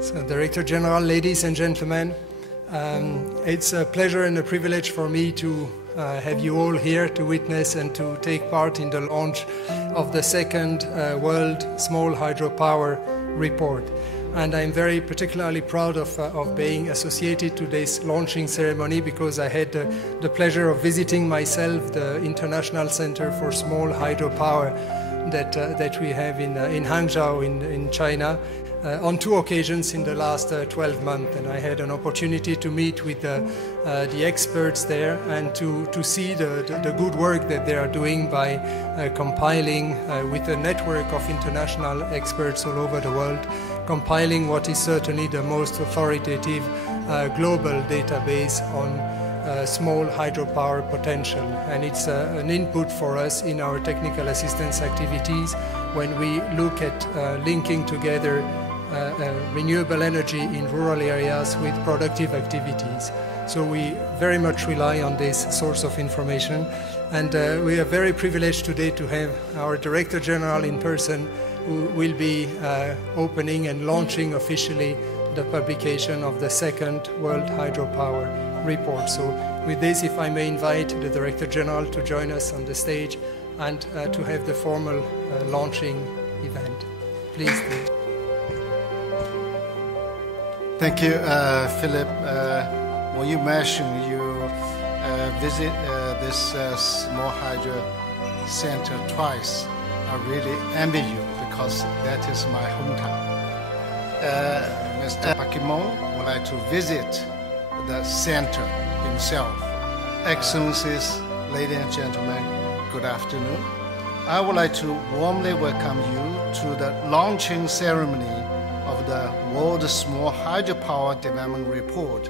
So, Director General, ladies and gentlemen, it's a pleasure and a privilege for me to have you all here to witness and to take part in the launch of the second World Small Hydropower Report. And I'm very particularly proud of being associated to this launching ceremony because I had the pleasure of visiting myself the International Center for Small Hydropower that we have in Hangzhou in China on 2 occasions in the last 12 months. And I had an opportunity to meet with the experts there and to see the good work that they are doing by compiling with a network of international experts all over the world, compiling what is certainly the most authoritative global database on small hydropower potential. And it's an input for us in our technical assistance activities when we look at linking together renewable energy in rural areas with productive activities. So we very much rely on this source of information, and we are very privileged today to have our Director General in person, who will be opening and launching officially the publication of the second World Hydropower Report. So with this, if I may invite the Director General to join us on the stage and to have the formal launching event. Please do. Thank you, Philip. When you mentioned you visit this small hydro center twice, I really envy you because that is my hometown. Mr. Pakimon would like to visit the center himself. Excellencies, ladies and gentlemen, good afternoon. I would like to warmly welcome you to the launching ceremony of the World Small Hydropower Development Report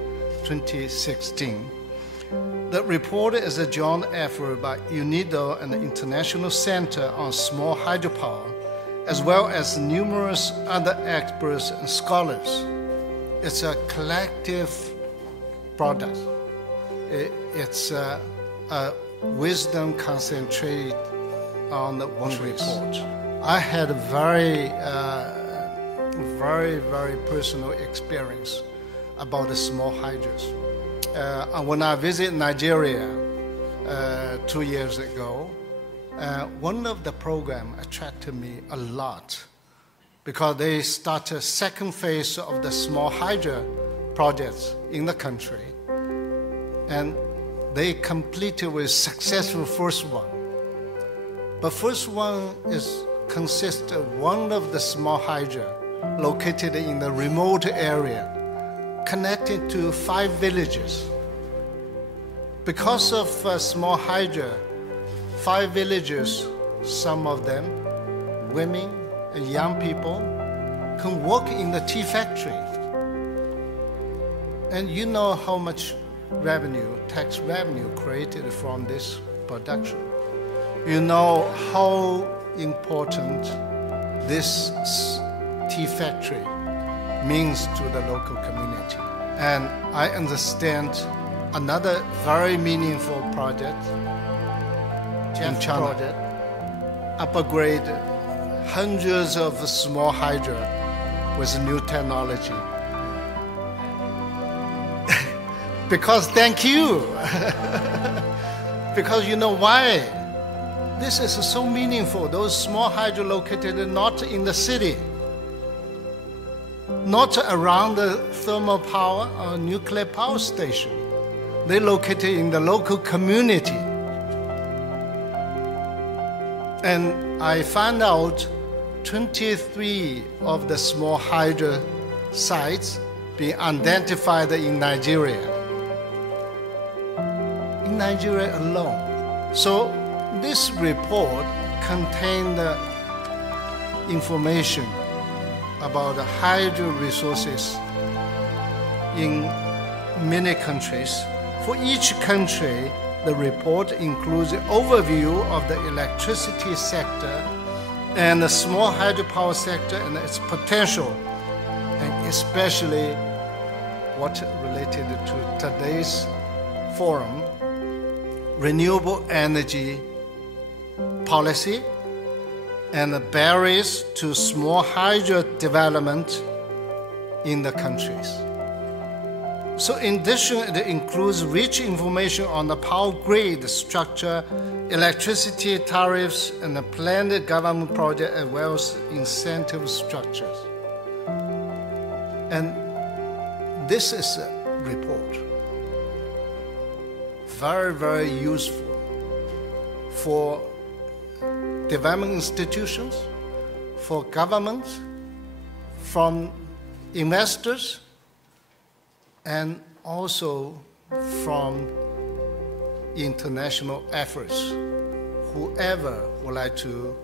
2016. The report is a joint effort by UNIDO and the International Center on Small Hydropower, as well as numerous other experts and scholars. It's a collective product. It's a wisdom concentrated on the one report. I had a very personal experience about the small hydros. When I visited Nigeria 2 years ago, one of the programs attracted me a lot because they started second phase of the small hydro projects in the country, and they completed with successful first one. But first one consists of one of the small hydro located in the remote area, connected to 5 villages. Because of small hydro, 5 villages, some of them, women and young people, can work in the tea factory. And you know how much revenue, tax revenue created from this production. You know how important this tea factory means to the local community. And I understand another very meaningful project in China, upgrade hundreds of small hydro with new technology. Because thank you. Because you know why? This is so meaningful. Those small hydro located not in the city, not around the thermal power or nuclear power station. They located in the local community. And I found out 23 of the small hydro sites being identified in Nigeria. In Nigeria alone. So this report contained information about the hydro resources in many countries. For each country, the report includes an overview of the electricity sector and the small hydropower sector and its potential, and especially what related to today's forum, renewable energy policy and barriers to small hydro development in the countries. So in addition, it includes rich information on the power grid structure, electricity tariffs, and the planned government project, as well as incentive structures. And this is a report, very, very useful for development institutions, for governments, from investors, and also from international efforts. Whoever would like to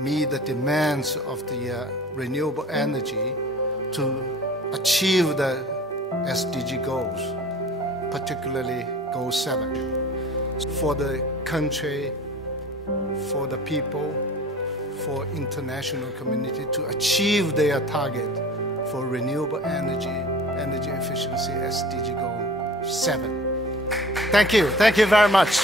meet the demands of the renewable energy to achieve the SDG goals, particularly Goal 7, for the country, for the people, for international community to achieve their target for renewable energy efficiency SDG Goal 7. Thank you very much.